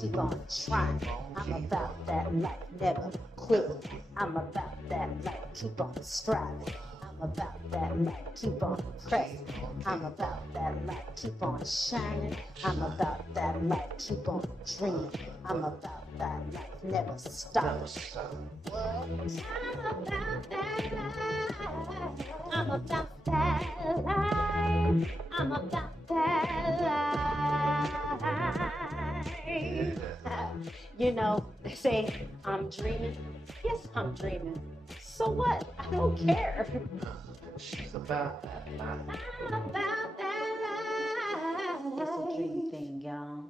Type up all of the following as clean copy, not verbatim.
keep on trying. I'm about that life, never quit. I'm about that life, keep on striving. I'm about that life, keep on pressing. I'm about that life, keep on shining. I'm about that life, keep on dreaming. I'm about that life, never stop. I'm about that life. I'm about that life. I'm about that life. You know, they say I'm dreaming. Yes, I'm dreaming. So what? I don't care. She's about that life. I'm about that life. It's a dream thing, y'all.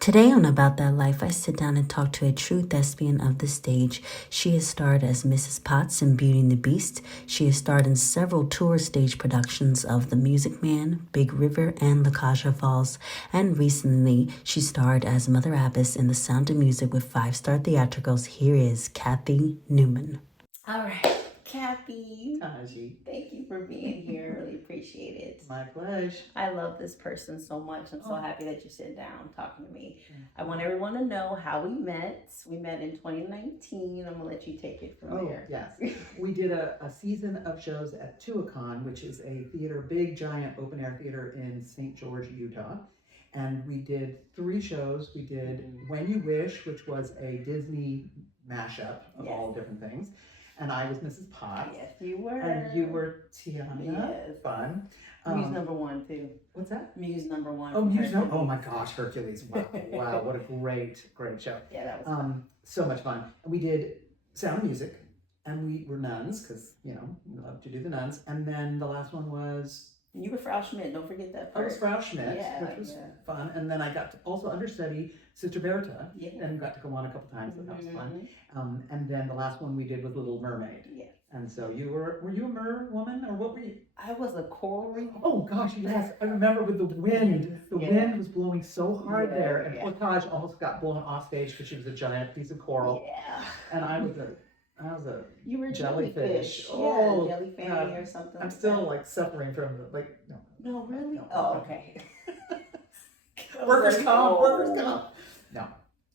Today on About That Life, I sit down and talk to a true thespian of the stage. She has starred as Mrs. Potts in Beauty and the Beast. She has starred in several tour stage productions of The Music Man, Big River, and La Caja Falls. And recently, she starred as Mother Abbess in The Sound of Music with 5-star theatricals. Here is Cathy Newman. All right, Cathy. Taji. Thank you for being here. Really appreciate it. My pleasure. I love this person so much. I'm so happy that you sit down talking to me. I want everyone to know how we met. We met in 2019. I'm gonna let you take it from there. Yes. We did a season of shows at Tuacahn, which is a theater, big, giant open air theater in St. George, Utah. And we did 3 shows. We did When You Wish, which was a Disney mashup of all different things. And I was Mrs. Potts. Yes, you were. And you were Tiana. Yes. Fun. Muse number 1 too. What's that? Muse number 1. Oh, Muse number. Oh my gosh, Hercules! Wow, wow, what a great show. Yeah, that was fun. So much fun. And we did Sound of Music, and we were nuns because we love to do the nuns. And then the last one was. You were Frau Schmidt. Don't forget that I part. was Frau Schmidt, Yeah, which was fun. And then I got to also understudy Sister Berta, and got to go on a couple times, so that was fun. And then the last one we did was Little Mermaid. Yes. And so were you a mer woman, or what were you? I was a coral reef. Oh gosh, yes, I remember with the wind. The wind was blowing so hard there, and poor Taj almost got blown off stage because she was a giant piece of coral. Yeah. And I was a You were jellyfish. Oh, jelly fanny or something. I'm still like suffering from No, really? No. Oh, okay. Workers' comp. No.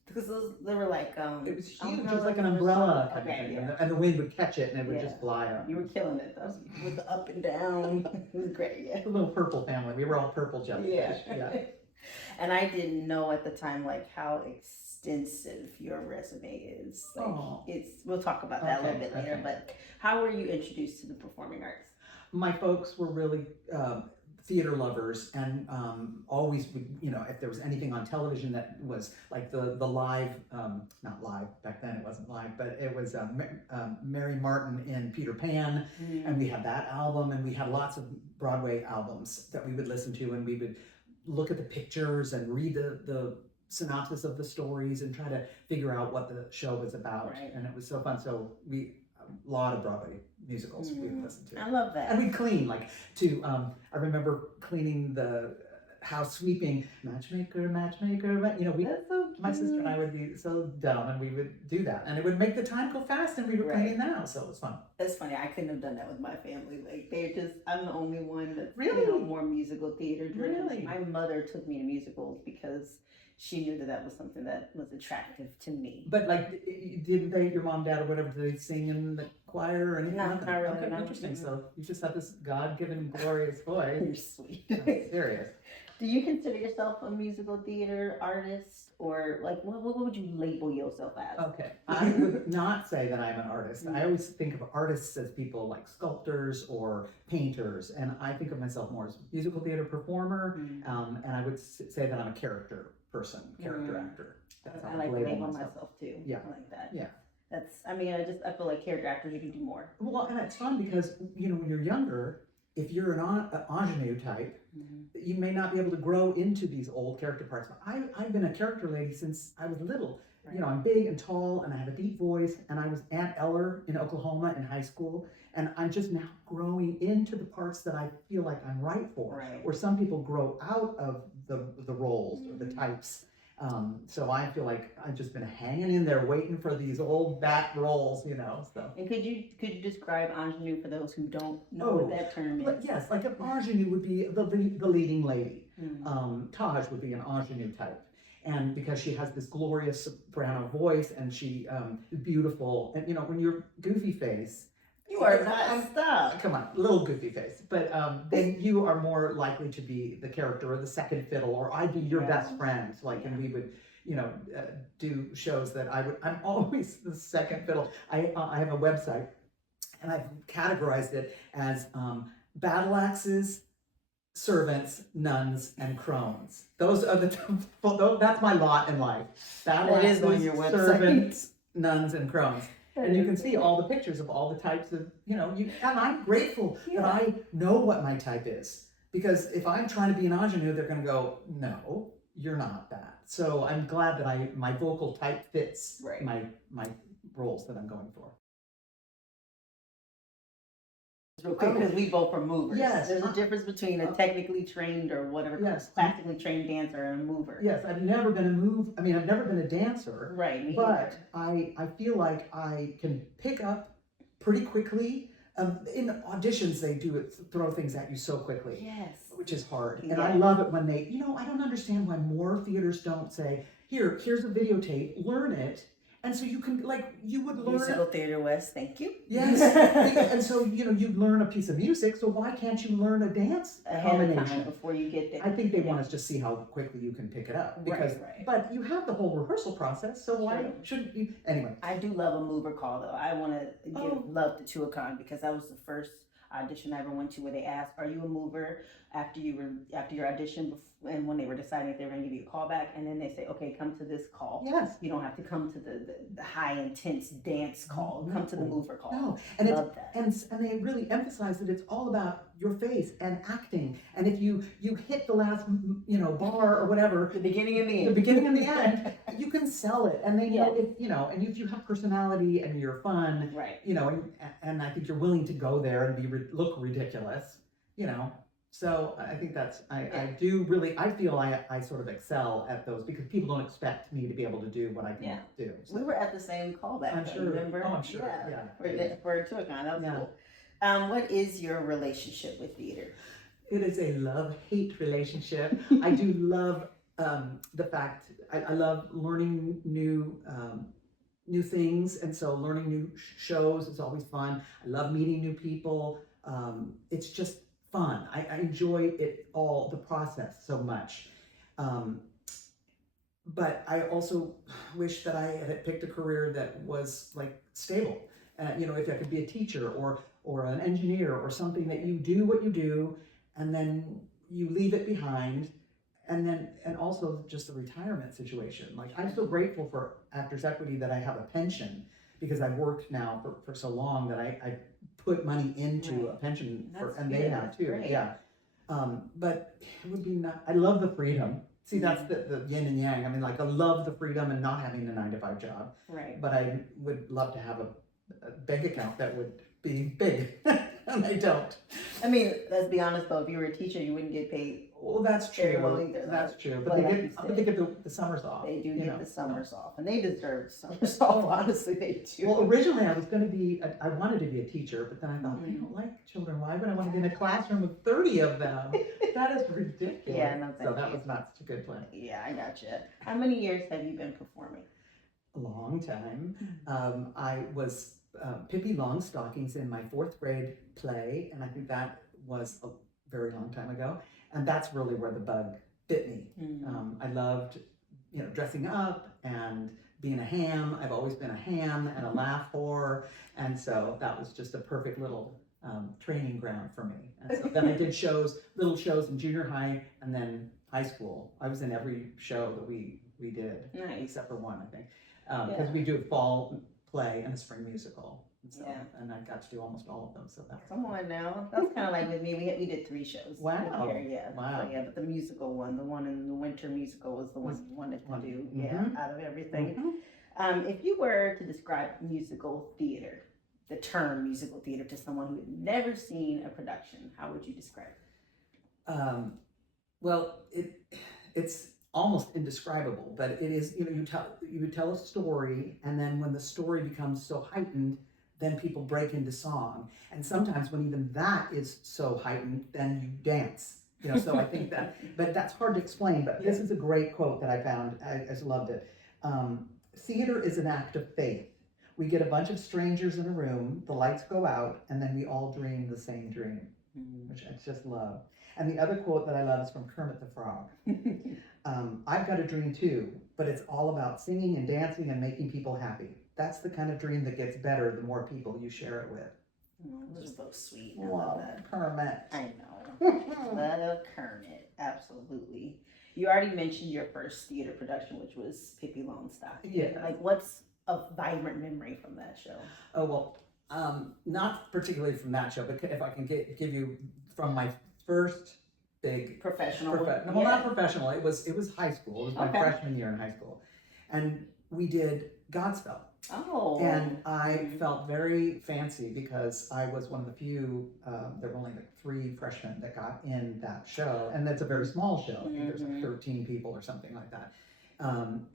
Because they were like It was huge. It was like an umbrella kind of thing, and the wind would catch it, and it would just fly up. You were killing it though, with the up and down. It was great. Yeah. The little purple family. We were all purple jellyfish. Yeah. And I didn't know at the time like how extensive your resume is. Like we'll talk about that a little bit later. But how were you introduced to the performing arts? My folks were really theater lovers, and always would, if there was anything on television that was like the live, not live back then, it wasn't live, but it was Mary Martin in Peter Pan, and we had that album, and we had lots of Broadway albums that we would listen to, and we would look at the pictures and read the synopsis of the stories and try to figure out what the show was about, and it was so fun. So a lot of Broadway musicals we would listen to. I love that. And we'd clean, I remember cleaning the house, sweeping, matchmaker, my sister and I would be so dumb, and we would do that, and it would make the time go fast, and we were cleaning the house, so it was fun. That's funny. I couldn't have done that with my family. Like I'm the only one that's really more musical theater driven. Really? My mother took me to musicals because she knew that was something that was attractive to me. But didn't your mom, dad, or whatever, did they sing in the choir or anything? Not really. Okay, interesting. So you just have this God-given, glorious voice. You're sweet. Serious. Do you consider yourself a musical theater artist, or what would you label yourself as? Okay, I would not say that I'm an artist. I always think of artists as people like sculptors or painters, and I think of myself more as a musical theater performer, and I would say that I'm a character person, character actor. That's how I like to label myself too. Yeah. I like that. Yeah. I feel like character actors, you can do more. Well, and it's fun because, when you're younger, if you're an ingenue type, you may not be able to grow into these old character parts. But I've been a character lady since I was little. Right. I'm big and tall, and I have a deep voice, and I was Aunt Eller in Oklahoma in high school, and I'm just now growing into the parts that I feel like I'm right for. Right. Or some people grow out of the roles or the types, So I feel like I've just been hanging in there waiting for these old bat roles, you know. So. And could you describe ingenue for those who don't know what that term is? Yes, like an ingenue would be the leading lady. Mm. Taj would be an ingenue type. And because she has this glorious soprano voice and she is beautiful, and you know, when you're goofy face, You are not stop. come on, little goofy face, but then you are more likely to be the character or the second fiddle, or I'd be your best friend, like, and we would, you know, do shows that I'm always the second fiddle. I have a website and I've categorized it as battle axes, servants, nuns, and crones. Those are that's my lot in life. Battle That is axes, on your website. servants, nuns, and crones. And you can see all the pictures of all the types of, you know, and I'm grateful that I know what my type is. Because if I'm trying to be an ingenue, they're going to go, no, you're not that. So I'm glad that my vocal type fits my roles that I'm going for. Real quick, because we both are movers. Yes. There's a difference between a technically trained or whatever, classically trained dancer and a mover. Yes, I've never been I've never been a dancer. Right. But I feel like I can pick up pretty quickly. In auditions, they throw things at you so quickly. Yes. Which is hard. And I love it when they, you know, I don't understand why more theaters don't say, here's a videotape, learn it. And so you can, like, you would learn. Musical Theater West, thank you. Yes. And so, you know, you learn a piece of music, so why can't you learn a dance combination before you get there? I think they want us to see how quickly you can pick it up. Because, but you have the whole rehearsal process, so why shouldn't you? Anyway. I do love a mover call, though. I want to give love to Tuacahn because that was the first audition I ever went to where they asked, "Are you a mover?" after your audition, and when they were deciding if they were going to give you a call back, and then they say, "Okay, come to this call." Yes. You don't have to come to the high intense dance call. No. Come to the mover call. No, and love that. And they really emphasize that it's all about your face and acting. And if you hit the last bar or whatever, the beginning and the end, you can sell it. And they know and if you have personality and you're fun, right? And I think you're willing to go there and look ridiculous, So I think that's I feel I sort of excel at those because people don't expect me to be able to do what I can do. So. We were at the same callback. I'm sure. Remember? Oh, I'm sure. Yeah. For Tuacahn, that was cool. What is your relationship with theater? It is a love-hate relationship. I do love the fact I love learning new things, and so learning new shows is always fun. I love meeting new people. It's just fun. I enjoy it all, the process so much. But I also wish that I had picked a career that was like stable. If I could be a teacher or an engineer or something that you do what you do and then you leave it behind, and also just the retirement situation. Like, I'm so grateful for Actors Equity that I have a pension because I've worked now for so long that I put money into a pension and they have too. Great. Yeah. But it would be I love the freedom. See, that's the yin and yang. I mean, like, I love the freedom and not having a 9-to-5 job. Right. But I would love to have a bank account that would be big, and I don't. I mean, let's be honest though, if you were a teacher, you wouldn't get paid. Well, that's true. Well either, that's true. But they get the summers off. They do get the summers off, and they deserve summers off. Honestly, they do. Well, originally I wanted to be a teacher, but then I thought, I don't like children. Why would I want to be in a classroom with 30 of them? That is ridiculous. Yeah, no, so that was not such a good plan. Yeah, I gotcha. How many years have you been performing? A long time. I was Pippi Longstockings in my 4th grade play, and I think that was a very long time ago. And that's really where the bug bit me. I loved, dressing up and being a ham. I've always been a ham and a laugh whore, and so that was just a perfect little training ground for me. And so then I did little shows in junior high and then high school. I was in every show that we did, except for one, I think, because we do a fall play and a spring musical. And I got to do almost all of them. So that's come on now. That's kind of like with me. We did 3 shows. Wow. Yeah. Wow. So, but the musical one, the one in the winter musical, was the one you wanted to do. Yeah, out of everything. If you were to describe musical theater, the term musical theater, to someone who had never seen a production, how would you describe it? Well, it's almost indescribable, but it is, you would tell a story, and then when the story becomes so heightened, then people break into song. And sometimes when even that is so heightened, then you dance. So I think that, but that's hard to explain, but this is a great quote that I found. I just loved it. Theater is an act of faith. We get a bunch of strangers in a room, the lights go out, and then we all dream the same dream, which I just love. And the other quote that I love is from Kermit the Frog. I've got a dream too, but it's all about singing and dancing and making people happy. That's the kind of dream that gets better the more people you share it with. This is so sweet. I love that. Kermit. I know. Love Kermit. Absolutely. You already mentioned your first theater production, which was Pippi Longstocking. Yeah. Like, what's a vibrant memory from that show? Oh, well, not particularly from that show, but if I can give you from my first big Professional. well, not professional. It was high school. It was my freshman year in high school, and we did Godspell. Oh. And I felt very fancy because I was one of the few. There were only like 3 freshmen that got in that show, and that's a very small show. I think there's like 13 people or something like that.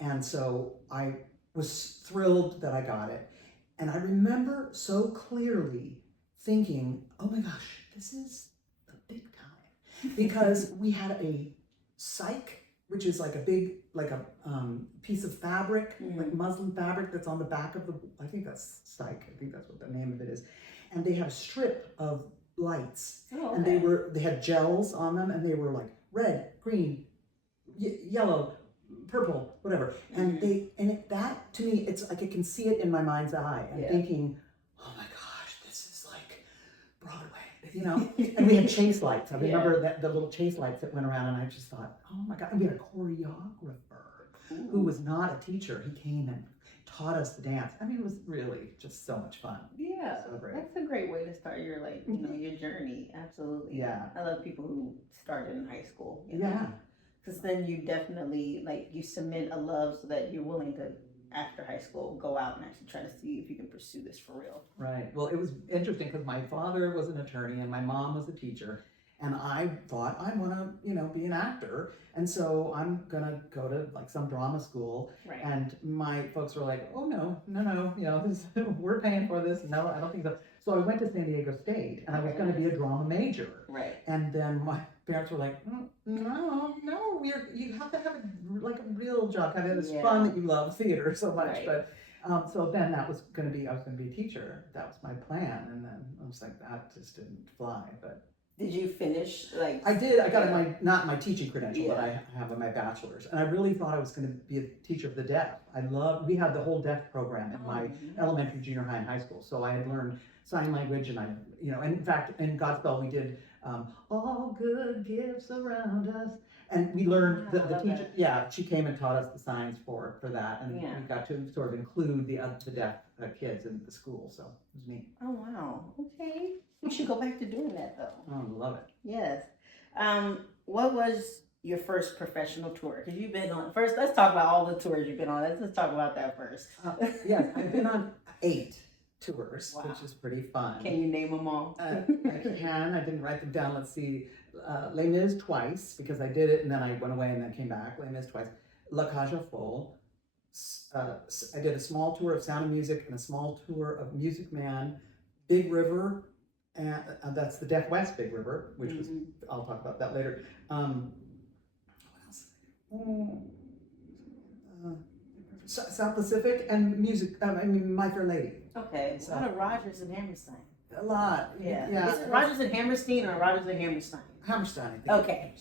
And so I was thrilled that I got it, and I remember so clearly thinking, "Oh my gosh, this is the big time," because we had a psych, which is like a big, piece of fabric, like muslin fabric that's on the back of I think that's psych, I think that's what the name of it is. And they had a strip of lights, and they had gels on them, and they were like red, green, yellow, purple, whatever. And that to me, it's like I can see it in my mind's eye. I'm thinking, oh my gosh, this is like Broadway, And we had chase lights. I remember the little chase lights that went around, and I just thought, oh my God. And we had a choreographer who was not a teacher. He came and taught us the dance. I mean, it was really just so much fun. Yeah, so great. That's a great way to start your your journey. Absolutely. Yeah. I love people who started in high school. Yeah. Because then you definitely you cement a love so that you're willing to, after high school, go out and actually try to see if you can pursue this for real. Right. Well, it was interesting because my father was an attorney and my mom was a teacher, and I thought I want to, be an actor, and so I'm gonna go to like some drama school. Right. And my folks were like, "Oh no, we're paying for this. No, I don't think so." So I went to San Diego State, and I was going to be a drama major. Right. And then my parents were like, "No, you have to have a real job. Kind of it's fun that you love theater so much." Right. But so then I was going to be a teacher. That was my plan, and then I was like, that just didn't fly. But did you finish I did. I got not my teaching credential, but I have my bachelor's, and I really thought I was going to be a teacher of the deaf. We had the whole deaf program in my elementary, junior high, and high school, so I had learned sign language, and and in fact, in Godspell we did all good gifts around us, and we learned the teacher. She came and taught us the signs for that, and we got to sort of include the deaf kids in the school, so it was neat. Oh wow! Okay, we should go back to doing that though. Oh, love it. Yes. What was your first professional tour? Because you've been on. First, let's talk about all the tours you've been on. Let's talk about that first. Yes, I've been on 8 tours, which is pretty fun. Can you name them all? I can. I didn't write them down. Let's see. Les Mis twice, because I did it and then I went away and then came back. Les Mis twice. La Cage aux Folles. I did a small tour of Sound of Music and a small tour of Music Man. Big River, and that's the Deaf West Big River, which was, I'll talk about that later. What else? South Pacific and music. My Fair Lady. Okay. So, a lot of Rodgers and Hammerstein. A lot. Yeah. Is it Rodgers and Hammerstein or Rodgers and Hammerstein? Hammerstein, I think. Okay.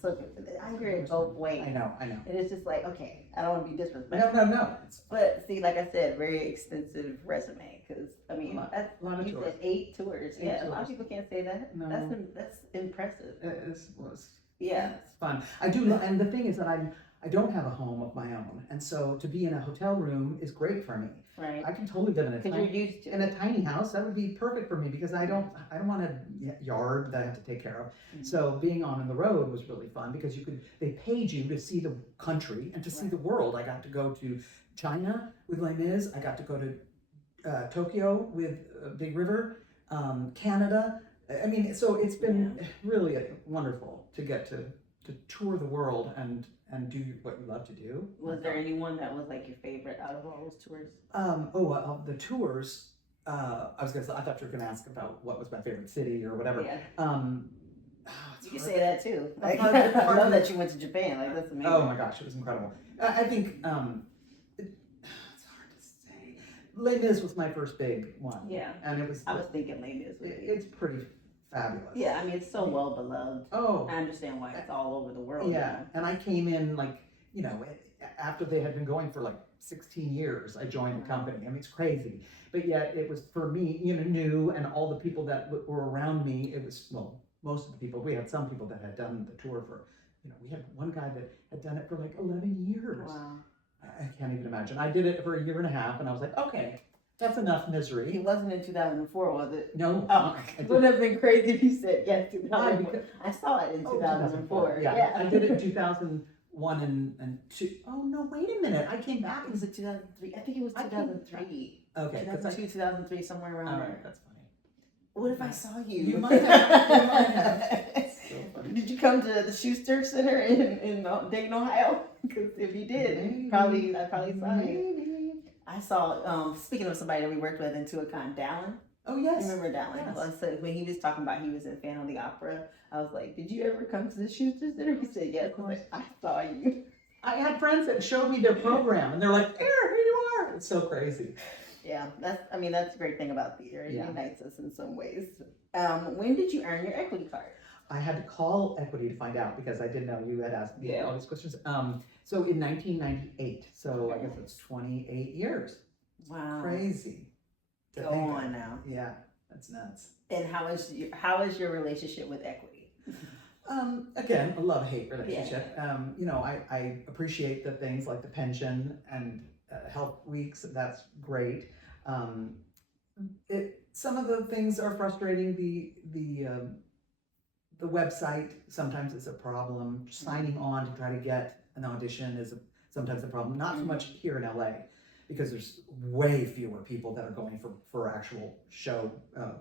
So I hear it both ways. I know. And it's just like, okay, I don't want to be disrespectful. No. But see, like I said, very extensive resume. Because that's a lot of you tours. said 8 tours. A lot of people can't say that. No. That's impressive. It was. Yeah. It's fun. I do, and the thing is that I don't have a home of my own, and so to be in a hotel room is great for me. Right. I can totally live in a tiny house. That would be perfect for me because I don't want a yard that I have to take care of. Mm-hmm. So being on the road was really fun because they paid you to see the country and to see the world. I got to go to China with Les Mis. I got to go to Tokyo with Big River, Canada. I mean, so it's been really wonderful to get to to tour the world and do what you love to do. Was there anyone that was like your favorite out of all those tours? The tours. I thought you were gonna ask about what was my favorite city or whatever. Yeah. It's You can hard. say that too. Like, hard- I hard love to- that you went to Japan. Like, that's amazing. Oh my gosh, it was incredible. I think it's hard to say. Les Mis was my first big one. Yeah. And it was. I was thinking Les Mis. It's pretty fabulous. Yeah, I mean, it's so well beloved. Oh. I understand why it's all over the world. Yeah, now. and I came in after they had been going for like 16 years, I joined the company. I mean, it's crazy, but yet it was for me, new, and all the people that were around me. It was most of the people. We had some people that had done the tour for, we had one guy that had done it for like 11 years. Wow. I can't even imagine. I did it for a year and a half, and I was like, okay, that's enough It misery. wasn't in 2004, was it? No, Oh, I it did- would have been crazy if you said yes, Why? 2004. I saw it in Oh, 2004. Yeah, I did it in 2001 and 2. Oh no, wait a minute! I came back. Was it 2003? I think it was I think- 2003. Okay, 2002, 2003, somewhere around all there. right, that's funny. What if I saw you? You might have. You might have. So funny. Did you come to the Schuster Center in Dayton, Ohio? Because if you did, Maybe. I probably saw you. Maybe. I saw, speaking of somebody that we worked with in Tuacahn, Dallin. Oh You yes. remember Dallin? Yes. Well, so when he was talking about he was a fan of the opera, I was like, did you ever come to the Schuster Center? He said, yes. I was like, I saw you. I had friends that showed me their program, and they're like, "Here you are." It's so crazy. Yeah, that's the great thing about theater. It Yeah. unites us in some ways. When did you earn your equity card? I had to call Equity to find out because I didn't know you had asked me Yeah. all these questions. So in 1998, so I guess it's 28 years. Wow. Crazy. to Go think of. on now. Yeah, that's nuts. And how is your relationship with equity? Again, a love-hate relationship. I appreciate the things like the pension and health weeks. That's great. Some of the things are frustrating. The website sometimes is a problem. Signing on to try to get an audition is sometimes a problem. Not so much here in LA, because there's way fewer people that are going for actual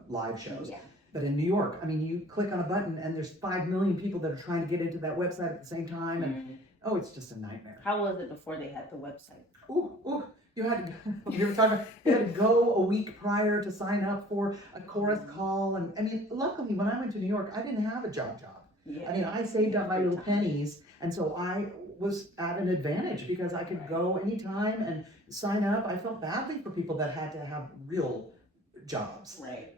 live shows. Yeah. But in New York, I mean, you click on a button and there's 5 million people that are trying to get into that website at the same time, and it's just a nightmare. How was it before they had the website? You had to you were talking about, you had to go a week prior to sign up for a chorus call, and I mean, luckily when I went to New York, I didn't have a job. Yeah. I mean, I saved up my little pennies, and so I was at an advantage because I could go anytime and sign up. I felt badly for people that had to have real jobs. Right.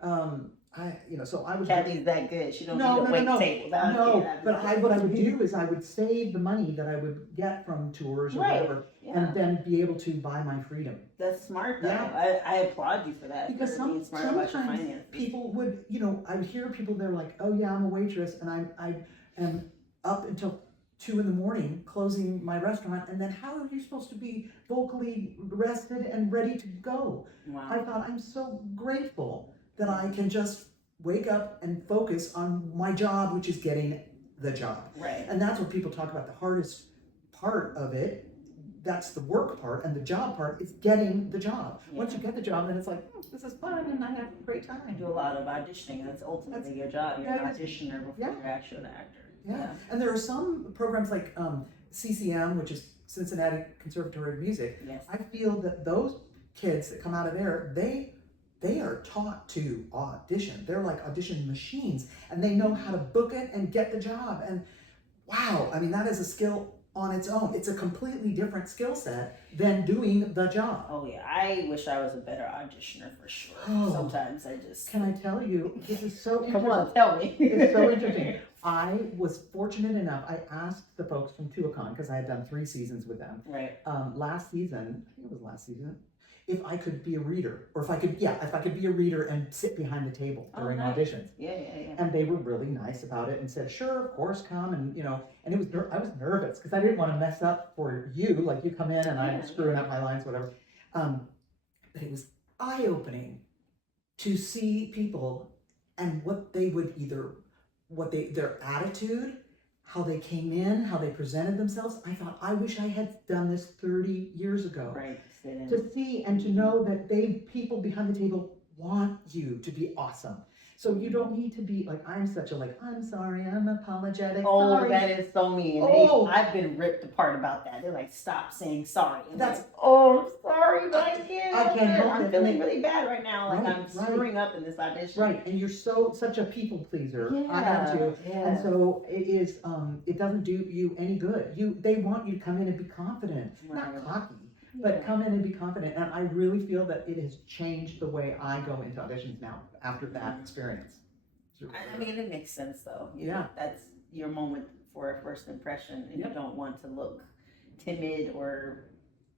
So I was. Cathy's that good. She don't No, need a wait table. But what I would do is I would save the money that I would get from tours or Right. whatever, Yeah. and then be able to buy my freedom. That's smart though. Yeah. I applaud you for that. Because for being smart about your sometimes finances. people would, I would hear people, they're like, oh yeah, I'm a waitress, and I am up until 2 a.m. closing my restaurant, and then how are you supposed to be vocally rested and ready to go? Wow. I thought, I'm so grateful that I can just wake up and focus on my job, which is getting the job. Right. And that's what people talk about. The hardest part of it, that's the work part, and the job part is getting the job. Yeah. Once you get the job, then it's like, this is fun, and I have a great time. I do a lot of auditioning. That's ultimately your job. You're an that is- auditioner before yeah. you're actually an actor. Yeah, and there are some programs like CCM, which is Cincinnati Conservatory of Music. Yes. I feel that those kids that come out of there, they are taught to audition. They're like audition machines, and they know how to book it and get the job. And wow, I mean, that is a skill on its own. It's a completely different skill set than doing the job. Oh yeah, I wish I was a better auditioner for sure. Oh. Sometimes I just Can I tell you, this is so come interesting. on, tell me. It's so interesting. I was fortunate enough, I asked the folks from Tuacahn, because I had done 3 seasons with them. Right. Last season, I think it was last season, if I could be a reader, or if I could be a reader and sit behind the table during nice. auditions. Yeah. And they were really nice about it and said, sure, of course, come. And, and I was nervous because I didn't want to mess up for you. Like you come in and I'm screwing up my lines, whatever. But it was eye-opening to see people and what they would their attitude, how they came in, how they presented themselves. I thought, I wish I had done this 30 years ago. Right. Sit in. To see and to know that people behind the table want you to be awesome. So you don't need to be like, I'm such a like, I'm sorry, I'm apologetic. Oh, sorry. that is so mean. Oh. I've been ripped apart about that. They're like, stop saying sorry. And That's- like, oh, I'm sorry, but I can't. I can't help I'm it. feeling really bad right now. Like Right, I'm right. screwing up in this audition. Right, and you're such a people pleaser. I am Yeah, too. yeah. And so it is. It doesn't do you any good. They want you to come in and be confident, Right. not cocky, but come in and be confident. And I really feel that it has changed the way I go into auditions now after that experience. I mean, it makes sense though. Yeah. That's your moment for a first impression, and Yep. you don't want to look timid or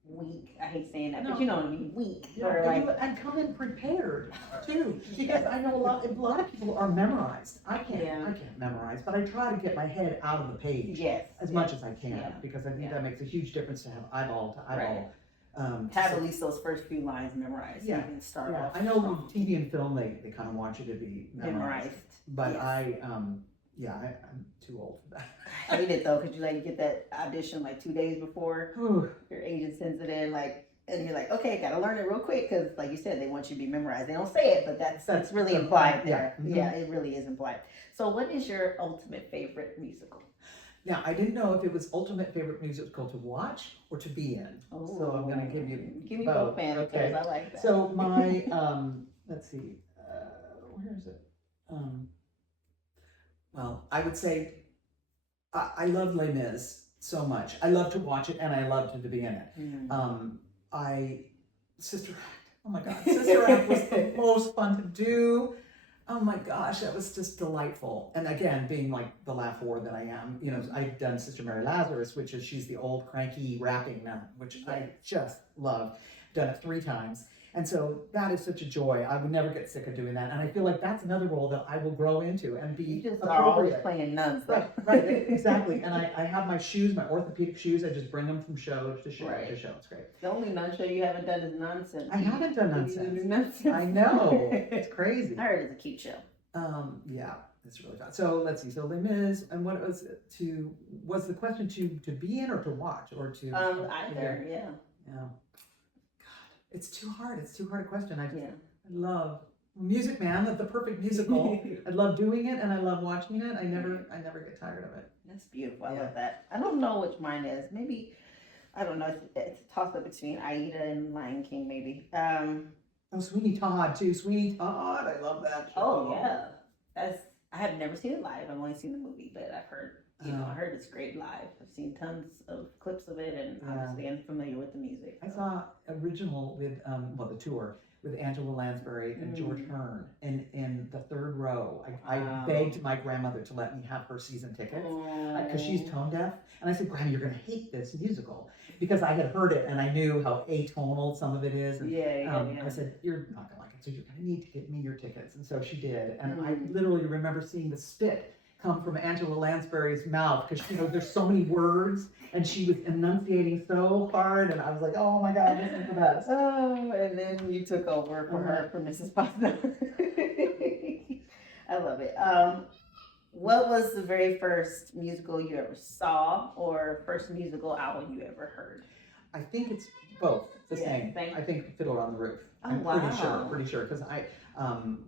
weak. I hate saying that, No. but you know what I mean, weak. Yeah, Or and, like, and come in prepared too, because I know a lot of people are memorized. I can't memorize, but I try to get my head out of the page yes, as much as I can, Yeah. because I think Yeah. that makes a huge difference to have eyeball to eyeball. have at least those first few lines memorized. So Yeah, you can start Yeah, off I know strong. with TV and film they kind of want you to be memorized, but Yes. I'm too old for that. I hate it though, because you get that audition like 2 days before Whew. your agent sends it in, and you're like, okay, gotta learn it real quick, because like you said, they want you to be memorized. They don't say it, but that's really implied there. Yeah. Yeah, it really is implied. So what is your ultimate favorite musical? Now, I didn't know if it was ultimate favorite musical to watch or to be in, so I'm going to give you both answers. Okay. I like that. So my let's see, where is it? Well, I would say I love Les Mis so much. I love to watch it, and I love to be in it. Sister Act. Oh my God, Sister Act was the most fun to do. Oh my gosh, that was just delightful. And again, being like the laugh whore that I am, I've done Sister Mary Lazarus, which is she's the old cranky rapping nun, which I just love. Done it 3 times. And so that is such a joy. I would never get sick of doing that. And I feel like that's another role that I will grow into and be You just are always appropriate. playing nuns, though. Right, exactly. And I have my shoes, my orthopedic shoes. I just bring them from show to show Right. to show. It's great. The only nun show you haven't done is Nonsense. I haven't done You do Nonsense. Nonsense. I know. It's crazy. I heard it's a cute show. Yeah, it's really fun. So let's see. So Les Mis, and what was was the question to be in or to watch or to? Either, yeah. Yeah. God, it's too hard. It's too hard a question. I love Music Man, the perfect musical. I love doing it and I love watching it. I never get tired of it. That's beautiful. I love that. I don't know which mine is. Maybe, I don't know. It's a toss up between Aida and Lion King, maybe. Oh, Sweeney Todd too. Sweeney Todd, I love that show. Oh yeah, I have never seen it live. I've only seen the movie, but I've heard I heard it's great live. I've seen tons of clips of it, and obviously I'm familiar with the music. I saw original with the tour with Angela Lansbury and George Hearn in the 3rd row. I begged my grandmother to let me have her season tickets because she's tone deaf, and I said, "Granny, you're going to hate this musical," because I had heard it and I knew how atonal some of it is. And, I said, "You're not going to like it, so you're going to need to get me your tickets." And so she did, and I literally remember seeing the spit come from Angela Lansbury's mouth because there's so many words and she was enunciating so hard, and I was like, oh my God, this is the best. Oh, and then you took over for her for Mrs. Pasta. I love it. What was the very first musical you ever saw, or first musical album you ever heard? I think it's both the same. I think Fiddler on the Roof. I'm pretty sure, because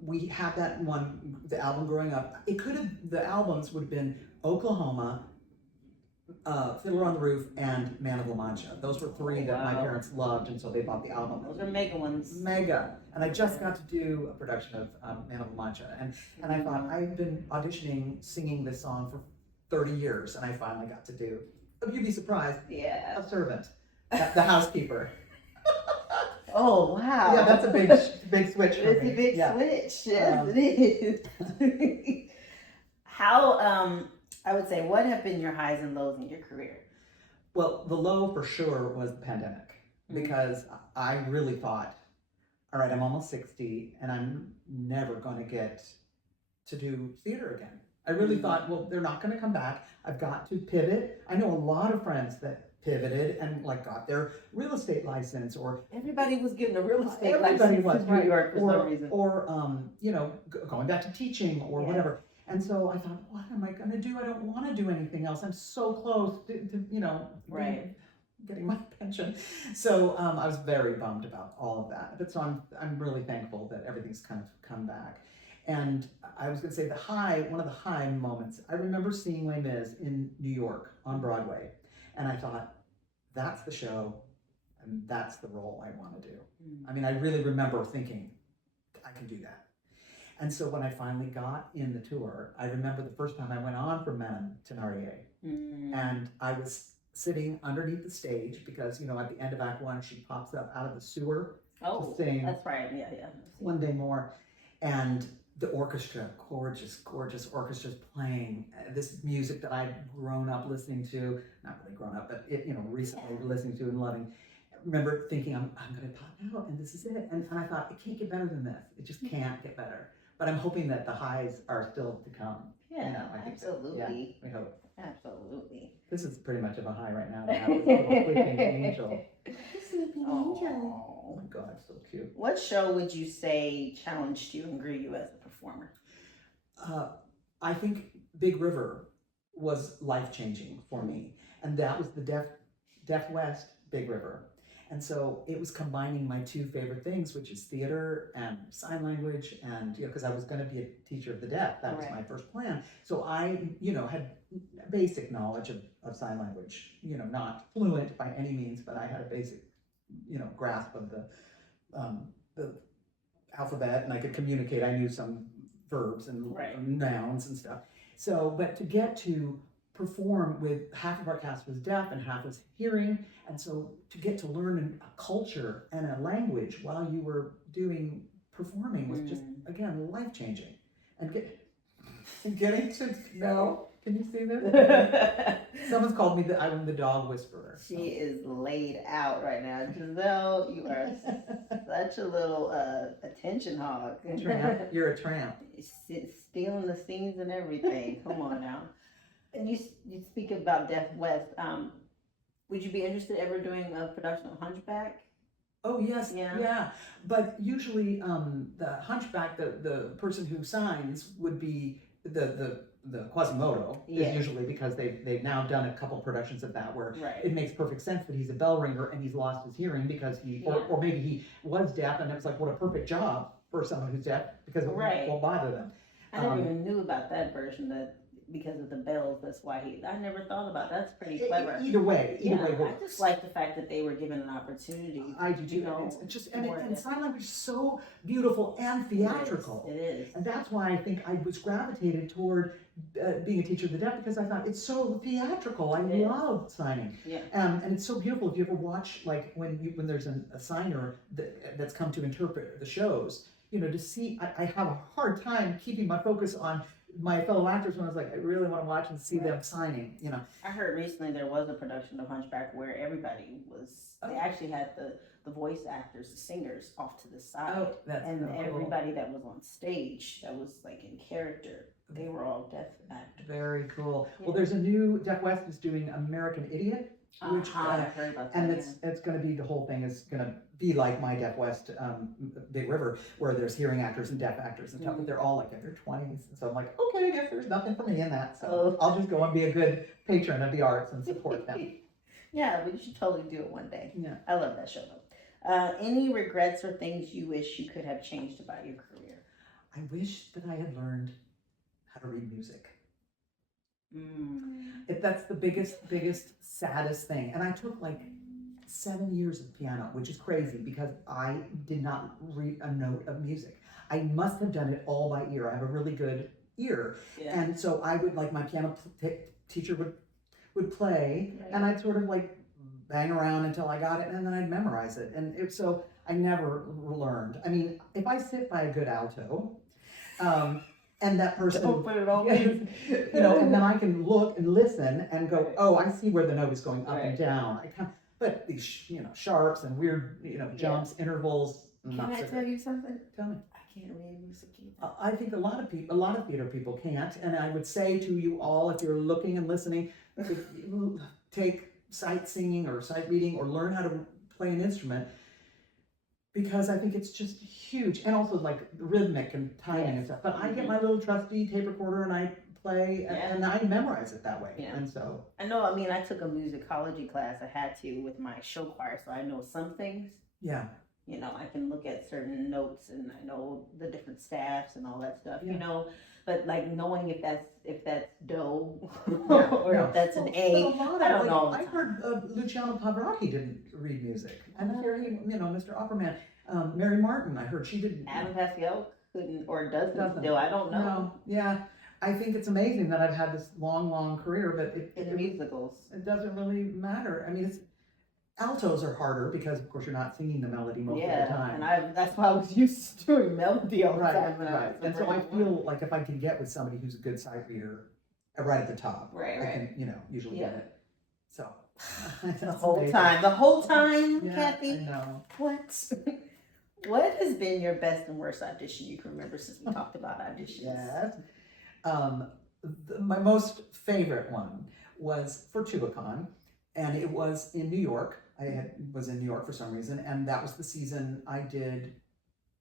we had that one, the album growing up. The albums would have been Oklahoma, Fiddler on the Roof, and Man of La Mancha. Those were 3 that my parents loved, and so they bought the album. Those are mega ones. Mega. And I just got to do a production of Man of La Mancha, and I thought, I've been auditioning, singing this song for 30 years, and I finally got to do, you'd be surprised, a servant, the housekeeper. Oh, wow. Yeah, that's a big switch for me. It's a big switch. Yes, it is. How, I would say, what have been your highs and lows in your career? Well, the low for sure was the pandemic, because I really thought, all right, I'm almost 60 and I'm never going to get to do theater again. I really thought, well, they're not going to come back. I've got to pivot. I know a lot of friends that pivoted and got their real estate license, or everybody was getting a real estate everybody license was, in New York for some reason, or going back to teaching or whatever. And so I thought, what am I going to do? I don't want to do anything else. I'm so close to getting my pension. So I was very bummed about all of that. But so I'm really thankful that everything's kind of come back. And I was going to say one of the high moments, I remember seeing Les Mis in New York on Broadway. And I thought, that's the show and that's the role I want to do. I mean, I really remember thinking, I can do that. And so when I finally got in the tour, I remember the first time I went on for Madame Thenardier. And I was sitting underneath the stage because, you know, at the end of Act One, she pops up out of the sewer to sing that's right. Yeah. One Day More. And the orchestra, gorgeous orchestras playing this music that I'd grown up listening to, not really grown up, but recently listening to and loving. I remember thinking, I'm going to pop out and this is it. And I thought, it can't get better than this. It just can't get better. But I'm hoping that the highs are still to come. Yeah, I think absolutely. We hope. Absolutely. This is pretty much of a high right now to have this little sleeping angel. Sleeping angel. Oh my God, so cute. What show would you say challenged you and grew you as a performer? I think Big River was life-changing for me. And that was the Deaf West Big River. And so it was combining my two favorite things, which is theater and sign language. And, because I was going to be a teacher of the deaf. That was my first plan. So I, had basic knowledge of sign language, not fluent by any means, but I had a basic, grasp of the alphabet, and I could communicate. I knew some verbs and nouns and stuff. So, but to get to perform with half of our cast was deaf and half was hearing, and so to get to learn a culture and a language while you were performing was just, again, life-changing. And getting to know, can you see this? Someone's called me I'm the dog whisperer. She is laid out right now. Giselle, you are such a little attention hog. You're a tramp. Stealing the scenes and everything. Come on now. And you speak about Deaf West. Would you be interested ever doing a production of Hunchback? Oh yes, yeah. But usually, the Hunchback, the person who signs would be the Quasimodo. Is usually because they've now done a couple productions of that where it makes perfect sense that he's a bell ringer and he's lost his hearing because or maybe he was deaf, and it was like, what a perfect job for someone who's deaf because it won't bother them. I never even knew about that version, that because of the bells, that's why I never thought about that. That's pretty clever. Either way works. I just like the fact that they were given an opportunity. I do too. It's just and sign language is so beautiful and theatrical. It is. And that's why I think I was gravitated toward being a teacher of the deaf, because I thought it's so theatrical. I love signing. Yeah. And it's so beautiful. If you ever watch, like when there's a signer that's come to interpret the shows, to see, I have a hard time keeping my focus on my fellow actors when I was like, I really want to watch and see them signing, I heard recently there was a production of Hunchback where everybody was, they actually had the voice actors, the singers off to the side. And everybody that was on stage that was like in character, they were all deaf actors. Very cool. Yeah. Well, there's a new, Deaf West is doing American Idiot, which I heard about that, and it's going to be, the whole thing is going to be like my Deaf West Big River, where there's hearing actors and deaf actors and stuff, but they're all like in their 20s, and so I'm like, okay, I guess there's nothing for me in that, so I'll just go and be a good patron of the arts and support them. Yeah, but you should totally do it one day. Yeah, I love that show though. Any regrets or things you wish you could have changed about your career? I wish that I had learned how to read music. That's the biggest, saddest thing. And I took like 7 years of piano, which is crazy because I did not read a note of music. I must have done it all by ear. I have a really good ear. Yeah. And so I would, like, my piano teacher would play, and I'd sort of like bang around until I got it, and then I'd memorize it. And so I never learned. I mean, if I sit by a good alto, and that person, and then I can look and listen and go, oh, I see where the note is going up and down. But these, sharps and weird, jumps, intervals. Can I tell you something? Tell me. I can't read music either. I think a lot of theater people can't, and I would say to you all, if you're looking and listening, take sight singing or sight reading or learn how to play an instrument, because I think it's just huge, and also like rhythmic and timing and stuff. But I get my little trusty tape recorder and I play and I memorize it that way. Yeah. And so I know. I mean, I took a musicology class. I had to with my show choir, so I know some things. Yeah. you know, I can look at certain notes and I know the different staffs and all that stuff, Yeah. you know, but like knowing if that's dough Yeah, or no. if that's an Well, A, but a lot I of, don't like, know all the I time. heard Luciano Pavarotti didn't read music, and here he, you know, Mr. Opperman, Mary Martin, I heard she didn't. Adam Pascal couldn't or doesn't Doesn't. still, I don't know. No, yeah, I think it's amazing that I've had this long career, but In the musicals. it doesn't really matter. I mean, it's altos are harder because, of course, you're not singing the melody most of the time. And that's why I was used to doing melody all the Right, time. when I right. was And so I first feel like if I can get with somebody who's a good sight reader, right at the top, Right, I right. can, you know, usually get Yeah. it. So the whole time, Yeah, Cathy. I know. What has been your best and worst audition you can remember since we talked about auditions? Yes. My most favorite one was for TubaCon, and it was in New York. Was in New York for some reason, and that was the season I did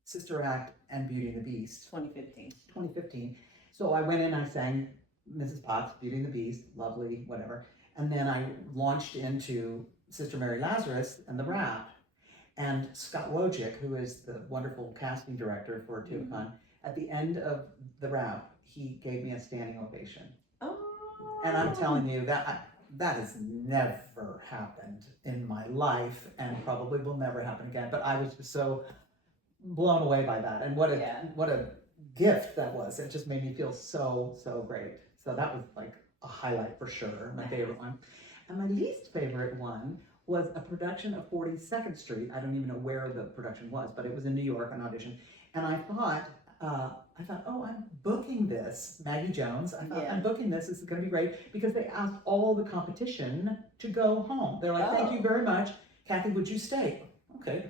Sister Act and Beauty and the Beast. 2015. So I went in, I sang Mrs. Potts, Beauty and the Beast, lovely, whatever. And then I launched into Sister Mary Lazarus and the rap. And Scott Wojcik, who is the wonderful casting director for TubaCon, at the end of the rap, he gave me a standing ovation. Oh. And I'm telling you that has never happened in my life, and probably will never happen again. But I was just so blown away by that, and what a gift that was. It just made me feel so great. So that was like a highlight for sure, my favorite one. And my least favorite one was a production of 42nd Street. I don't even know where the production was, but it was in New York, an audition. And I thought, oh, I'm booking this, Maggie Jones. I thought, I'm booking this. This is going to be great, because they asked all the competition to go home. They're like, thank you very much. Cathy, would you stay? Okay.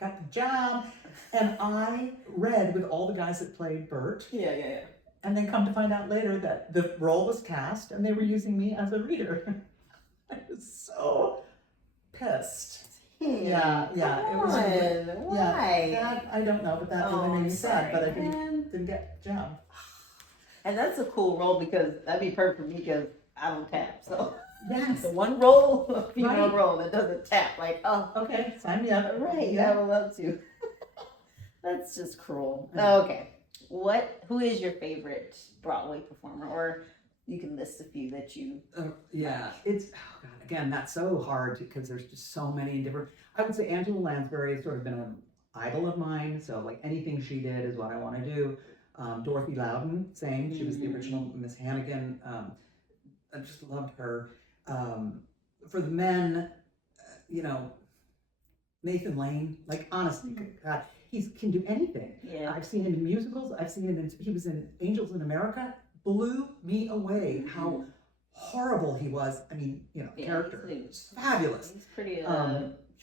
Got the job. And I read with all the guys that played Bert. Yeah. And then come to find out later that the role was cast and they were using me as a reader. I was so pissed. Yeah. It was. Why? Yeah, that, I don't know, but that really made me sad. But I Man. didn't get the job. And that's a cool role, because that'd be perfect for me because I don't tap. So Yes. the one role, a female Right. role that doesn't tap, like, oh, Okay, sign me up. right, Yeah. I would love to. That's just cruel. Okay. Who is your favorite Broadway performer? Or you can list a few that you. Yeah, it's, oh God, again, that's so hard because there's just so many different. I would say Angela Lansbury has sort of been an idol of mine. So like anything she did is what I want to do. Dorothy Loudon, same. She was the original Miss Hannigan. I just loved her. For the men, Nathan Lane, like honestly, God, he can do anything. Yeah. I've seen him in musicals. I've seen him he was in Angels in America. Blew me away how horrible he was. I mean, character. He's Fabulous. He's pretty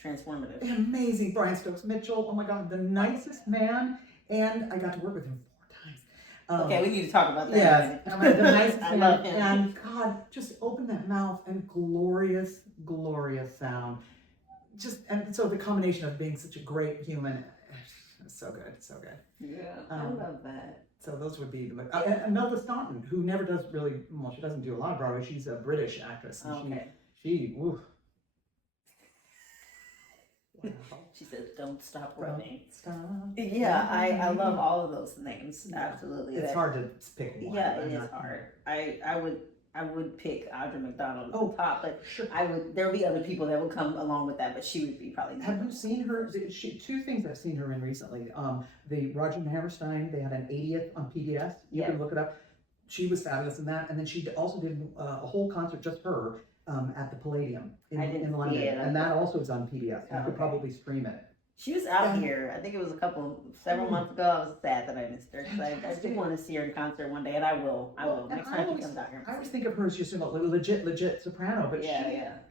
transformative. Amazing. Brian Stokes Mitchell. Oh my God, the nicest man. And I got to work with him 4 times. Okay, we need to talk about that. Yes, the nicest I man. love him. And God, just open that mouth and glorious sound. And so the combination of being such a great human, so good. Yeah, I love that. So those would be and Melba Staunton, who never does really, well, she doesn't do a lot of Broadway. She's a British actress. And Okay. She woo. Wow. She says, "Don't stop Don't running." stop. Yeah, I love all of those names. Yeah. Absolutely. It's hard to pick one. Yeah, I'm it is not- hard. I would pick Audra McDonald at Oh, the top, but Sure. there would be other people that would come along with that, but she would be probably. Have you seen her? Two things I've seen her in recently. The Roger and Hammerstein, they had an 80th on PBS. You can look it up. She was fabulous in that. And then she also did a whole concert, just her, at the Palladium in London. see it. And that also is on PBS. You Oh, could okay. probably stream it. She was out here. I think it was several months ago. I was sad that I missed her because I do Fantastic. want to see her in concert one day, and I will. Well, and Next time she comes out here. I always think of her as just a legit soprano, but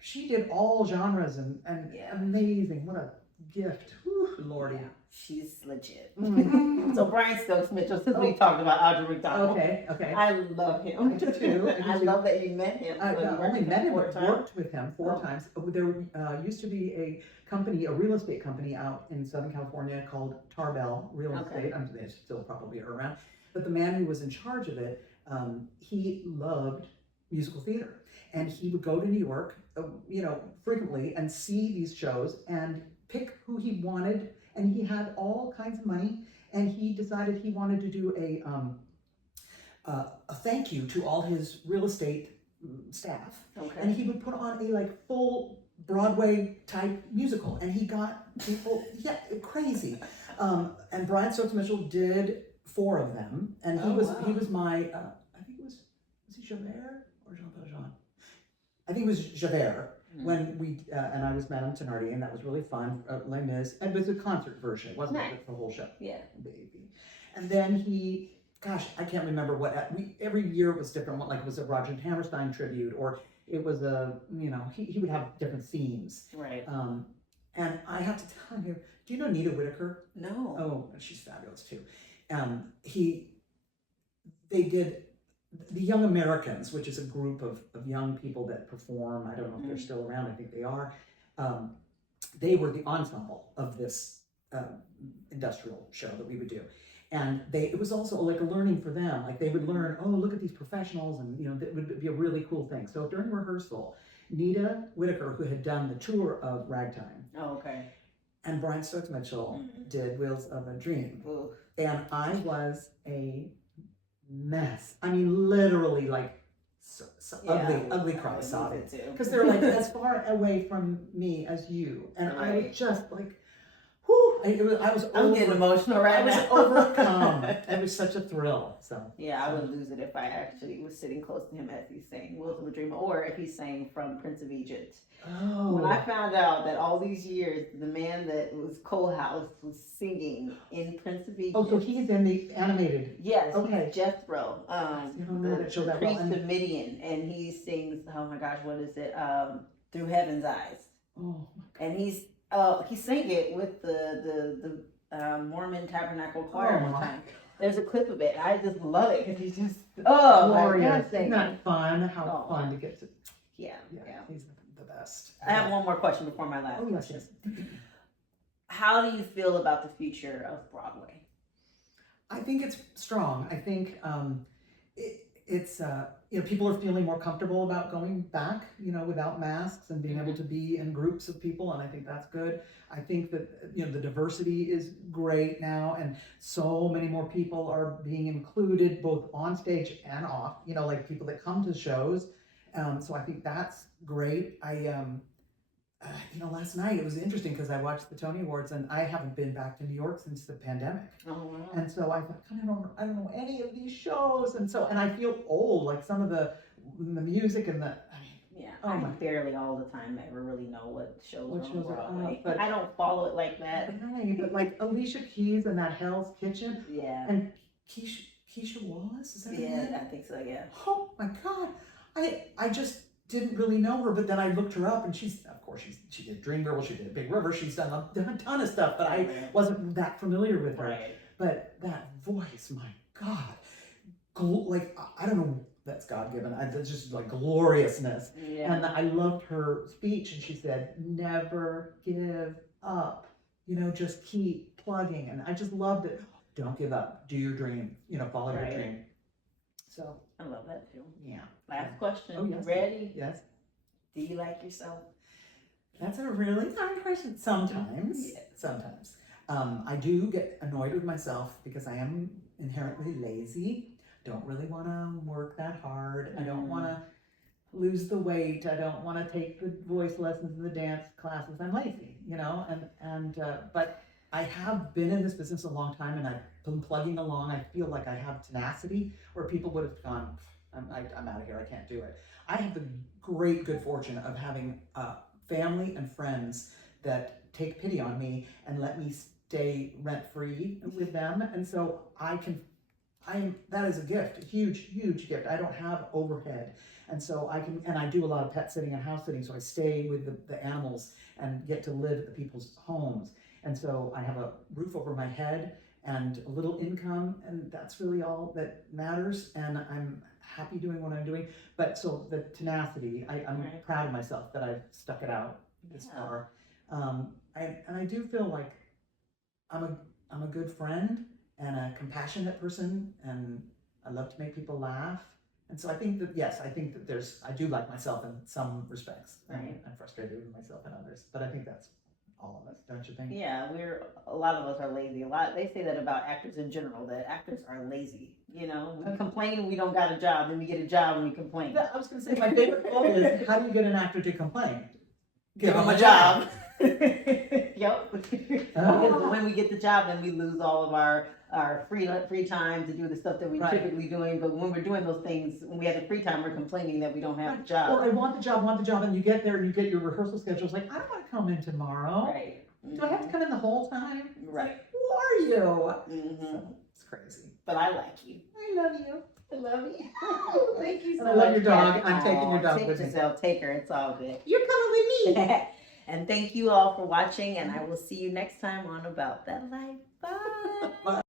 she did all genres and Yeah. amazing. What a gift. Whew, Lordy. Yeah, she's legit. Mhm. So Brian Stokes Mitchell, since we talked about Audra McDonald, Okay. I love him. I do too. I love that you met him. I So you only worked met him, with but him 4 times? worked with him 4 Oh. times. There used to be a company, a real estate company out in Southern California called Tarbell Real Okay. Estate. They still probably are around. But the man who was in charge of it, he loved musical theater. And he would go to New York, frequently and see these shows and pick who he wanted, and he had all kinds of money, and he decided he wanted to do a thank you to all his real estate staff, and he would put on a like full Broadway type musical, and he got people, crazy. And Brian Stokes Mitchell did 4 of them, and he was my I think it was he Javert or Jean Valjean? I think it was Javert. When we and I was Madame Thenardier, and that was really fun. Les Mis. It was a concert version. It wasn't the whole show. Yeah. Baby. And then he, gosh, I can't remember what. Every year it was different. Like it was a Roger Hammerstein tribute, or it was a, he would have different themes. Right. And I have to tell you, do you know Nita Whitaker? No. Oh, she's fabulous too. They did the Young Americans, which is a group of young people that perform. I don't know if they're still around. I think they are. They were the ensemble of this industrial show that we would do. And it was also like a learning for them. Like they would learn, oh, look at these professionals, and that would be a really cool thing. So during rehearsal, Nita Whitaker, who had done the tour of Ragtime, and Brian Stokes Mitchell did Wheels of a Dream. Ooh. And I was a mess. I mean, literally like ugly cry sobbing. Because they're like as far away from me as you. And I was just like, whew, I'm getting emotional right now. I was overcome. It was such a thrill. So yeah, I would lose it if I actually was sitting close to him as he's saying Wheels of a Dream, or if he's saying from Prince of Egypt. Oh. When I found out that all these years the man that was Coalhouse was singing in Prince of Egypt. Oh, so he's in the animated. Yes, okay. He's Jethro, the priest of Midian, and he sings, oh my gosh, what is it? Through Heaven's Eyes. Oh. And he sang it with the Mormon Tabernacle Choir one time. There's a clip of it. I just love it because he's just glorious. Isn't that fun? How fun to get to. Yeah. He's the best. I have one more question before my last question. Yes. How do you feel about the future of Broadway? I think it's strong. I think it's people are feeling more comfortable about going back, without masks and being able to be in groups of people, and I think that's good. I think that the diversity is great now, and so many more people are being included both on stage and off. Like people that come to shows. So I think that's great. Last night it was interesting because I watched the Tony Awards, and I haven't been back to New York since the pandemic. Oh, wow. And so I thought, I don't know any of these shows, and I feel old. Like some of the music and I barely all the time ever really know what shows are on Broadway. But I don't follow it like that. Right, but like Alicia Keys and that Hell's Kitchen. Yeah. And Keisha Wallace, is that her name? Yeah, I think so. Yeah. Oh my God, I just didn't really know her, but then I looked her up, and she did Dreamgirl, she did Big River, she's done a ton of stuff, but I wasn't that familiar with her. Right. But that voice, my God, like I don't know, that's God-given. It's just like gloriousness. Yeah. And I loved her speech, and she said, "Never give up. Just keep plugging." And I just loved it. Don't give up. Do your dream. Follow your dream. So I love that too. Yeah. Last question. Oh, yes. Ready? Yes. Do you like yourself? That's a really hard question. Sometimes. Yeah. Sometimes. I do get annoyed with myself because I am inherently lazy. Don't really want to work that hard. I don't want to lose the weight. I don't want to take the voice lessons and the dance classes. I'm lazy, but I have been in this business a long time, and I've been plugging along. I feel like I have tenacity where people would have gone, I'm out of here. I can't do it. I have the good fortune of having family and friends that take pity on me and let me stay rent-free with them. And so that is a gift, a huge, huge gift. I don't have overhead. And so I do a lot of pet sitting and house sitting. So I stay with the animals and get to live at the people's homes. And so I have a roof over my head and a little income, and that's really all that matters. And I'm happy doing what I'm doing. But so the tenacity, I'm proud of myself that I've stuck it out this far. I do feel like I'm a good friend and a compassionate person, and I love to make people laugh. And so I think that, I do like myself in some respects. Right. I'm frustrated with myself and others, but I think that's all of us, don't you think? Yeah, a lot of us are lazy. They say that about actors in general, that actors are lazy. You know, we complain when we don't got a job, then we get a job and we complain. I was going to say, my favorite quote is, how do you get an actor to complain? Give them a job. Yep. Because when we get the job, then we lose all of our free time to do the stuff that we typically doing. But when we're doing those things, when we have the free time, we're complaining that we don't have a job. Or I want the job, and you get there and you get your rehearsal schedule. It's like, I don't want to come in tomorrow. Right. Do I have to come in the whole time? It's Right. like, who are you? Mm-hmm. So, it's crazy. But I like you. I love you. I love you. Thank you so And much. I love your dog. Cathy. I'm taking your dog Take with me. yourself. Take her. It's all good. You're coming with me. And thank you all for watching, and I will see you next time on About That Life. Bye. Bye.